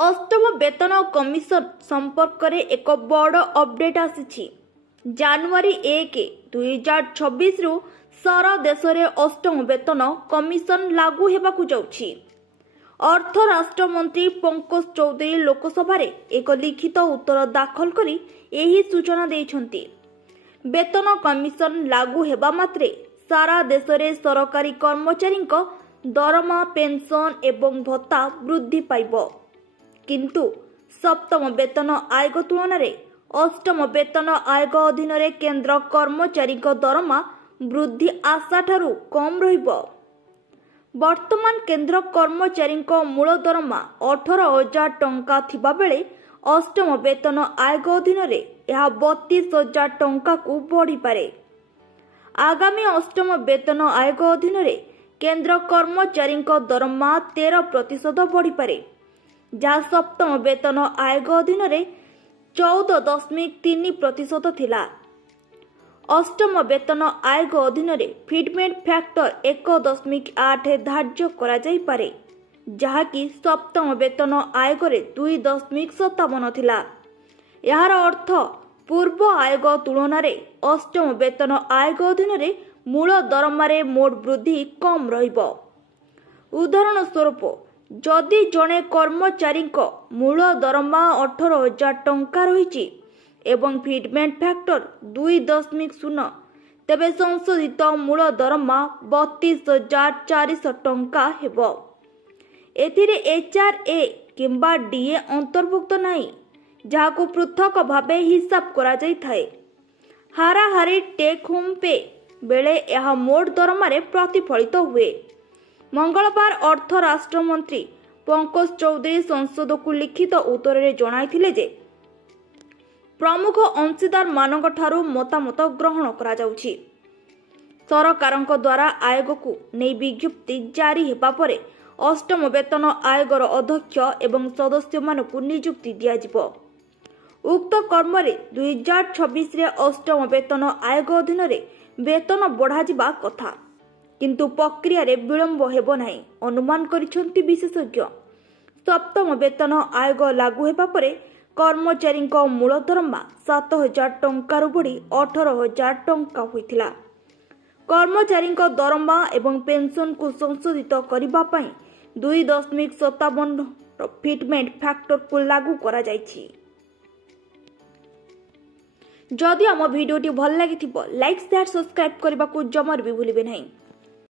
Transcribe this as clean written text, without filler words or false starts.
अष्टम वेतन कमिशन संपर्क में एक बड़ अपडेट आसी। जनवरी 1, 2026 रु सारा देश में अष्टम वेतन कमिशन लागू होगाकू जाउछि। अर्थ राष्ट्र मंत्री पंकज चौधरी लोकसभा एक लिखित उत्तर दाखल करी एही सूचना देइछन्ति। वेतन कमिशन लागू हेबा मात्रे सारा देश में सरकारी कर्मचारी दरमा पेंशन एवं भत्ता वृद्धि पाइब, किंतु सप्तम वेतन आयोग तुलन में अष्टम वेतन आयोग अधीन केंद्र कर्मचारी दरमा वृद्धि आशा ठारू कम रहिबो। वर्तमान केंद्र कर्मचारी मूल दरमा 18,000 टंका थिबा बेले अष्टम वेतन आयोग अधीन यह 32,000 टंका को बढ़ी पारे। आगामी अष्टम वेतन आयोग अधीन केंद्र कर्मचारी दरमा 13% बढ़ी पारे, जहाँ सप्तम वेतन आयोग अधीन 14.3% थिला। अष्टम वेतन आयोग अधीन फिटमेंट फैक्टर 1.8 धार्य करा जाई पारे, जहाँकि सप्तम वेतन आयोग 2.57 थिला। यार अर्थ पूर्व आयोग तुलन में अष्टम वेतन आयोग अधीन मूल दरमारे मोट वृद्धि कम रहिबो। उदाहरण स्वरूप जदि जड़े कर्मचारी मूल दरमा 18,000 टंका रही एवं फिटमेंट फैक्टर 2.0, तेबे संशोधित मूल दरमा 32,400 टंका हेबो। एथिरे HRA किंबा DA अंतर्भुक्त नहीं, जहाको पृथक भावे हिसाब करा जाई थाए। हाराहारी टेक होम पे बेले यह मोट दरमारे प्रतिफलित हुए। मंगलवार अर्थ राष्ट्र मंत्री पंकज चौधरी संसद को लिखित उत्तर में जणाइथिले जे प्रमुख अंशीदार मानक ठारू मतामत ग्रहण करा जाउछि। सरकारक द्वारा आयोग को नै विज्ञप्ति जारी हेबा परे अष्टम वेतन आयोगर अध्यक्ष एवं सदस्य मानकु नियुक्ति दियाजिबो। उक्त कर्म 2026 रे अष्टम वेतन आयोग अधीन वेतन बढ़ाजिबा कथा, किंतु प्रक्रिया रे विलंब हेबो नाही अनुमान करिसेंति विशेषज्ञ। सप्तम वेतन आयोग लागू हेबा परे कर्मचारी मूल दरमा 7,000 टंका बढ़ी 18,000 टंका होइथिला। कर्मचारी दरमा एवं पेंशन को संशोधित करिबा पई 2.57 फिटमेंट फैक्टर को लागू करा जाइछि। जदि आम भिडियोटी भल लगी लाइक शेयर सब्सक्राइब करने को जमार भी भूलिबे नहीं।